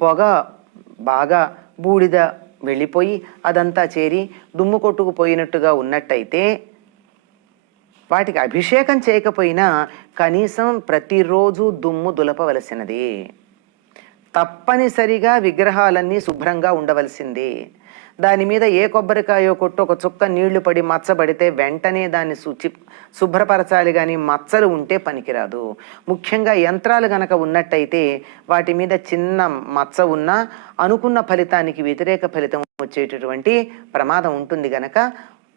పొగ బాగా బూడిద వెళ్ళిపోయి అదంతా చేరి దుమ్ము కొట్టుకుపోయినట్టుగా ఉన్నట్టయితే వాటికి అభిషేకం చేయకపోయినా కనీసం ప్రతిరోజు దుమ్ము దులపవలసినది. తప్పనిసరిగా విగ్రహాలన్నీ శుభ్రంగా ఉండవలసింది. దాని మీద ఏ కొబ్బరికాయో కొట్టు ఒక చుక్క నీళ్లు పడి మచ్చబడితే వెంటనే దాన్ని శుభ్రపరచాలి, కానీ మచ్చలు ఉంటే పనికిరాదు. ముఖ్యంగా యంత్రాలు గనక ఉన్నట్టయితే వాటి మీద చిన్న మచ్చ ఉన్నా అనుకున్న ఫలితానికి వ్యతిరేక ఫలితం వచ్చేటటువంటి ప్రమాదం ఉంటుంది గనక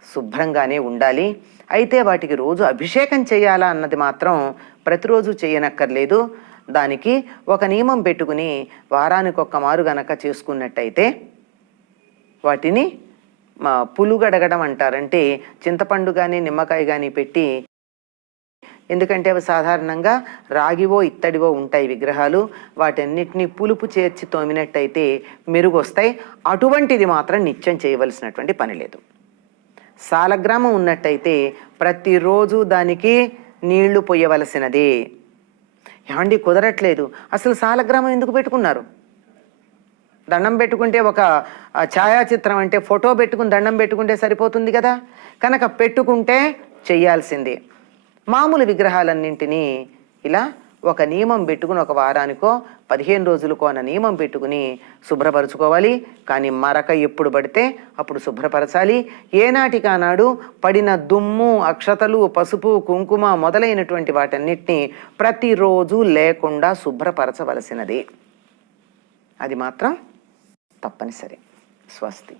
శుభ్రంగానే ఉండాలి. అయితే వాటికి రోజు అభిషేకం చేయాలా అన్నది మాత్రం ప్రతిరోజు చేయనక్కర్లేదు. దానికి ఒక నియమం పెట్టుకుని వారానికి ఒక్క మారు గనక చేసుకున్నట్టయితే వాటిని పులుగడగడం అంటారంటే చింతపండు కానీ నిమ్మకాయ కానీ పెట్టి, ఎందుకంటే అవి సాధారణంగా రాగివో ఇత్తడివో ఉంటాయి విగ్రహాలు, వాటన్నిటినీ పులుపు చేర్చి తోమినట్టయితే మెరుగొస్తాయి. అటువంటిది మాత్రం నిత్యం చేయవలసినటువంటి పని లేదు. సాలగ్రామం ఉన్నట్టయితే ప్రతిరోజు దానికి నీళ్లు పొయ్యవలసినది. ఏమండి కుదరట్లేదు, అసలు సాలగ్రామం ఎందుకు పెట్టుకున్నారు? దండం పెట్టుకుంటే ఒక ఛాయాచిత్రం అంటే ఫోటో పెట్టుకుని దండం పెట్టుకుంటే సరిపోతుంది కదా, కనుక పెట్టుకుంటే చెయ్యాల్సిందే. మామూలు విగ్రహాలన్నింటినీ ఇలా ఒక నియమం పెట్టుకుని ఒక వారానికో 15 రోజులకో అన్న నియమం పెట్టుకుని శుభ్రపరచుకోవాలి. కానీ మరక ఎప్పుడు పడితే అప్పుడు శుభ్రపరచాలి. ఏనాటికానాడు పడిన దుమ్ము, అక్షతలు, పసుపు, కుంకుమ మొదలైనటువంటి వాటన్నిటినీ ప్రతిరోజు లేకుండా శుభ్రపరచవలసినది. అది మాత్రం తప్పనిసరి. స్వస్తి.